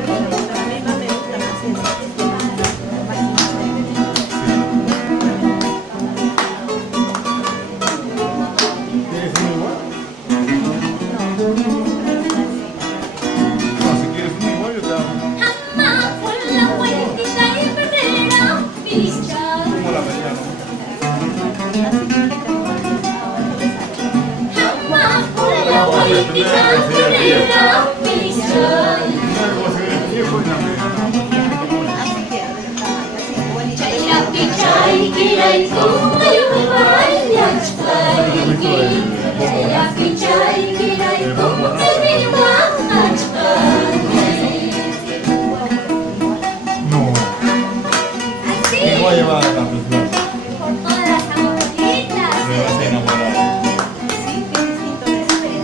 A mí más me gusta más eso. ¿Quieres uno igual? No, si quieres uno igual yo te hago. Como la mediana. No. ¿Qué voy a llevar a la persona? Me vas a enamorar. Sí, qué distinto es.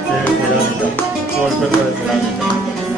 De cerámica. Todo el perro de cerámica.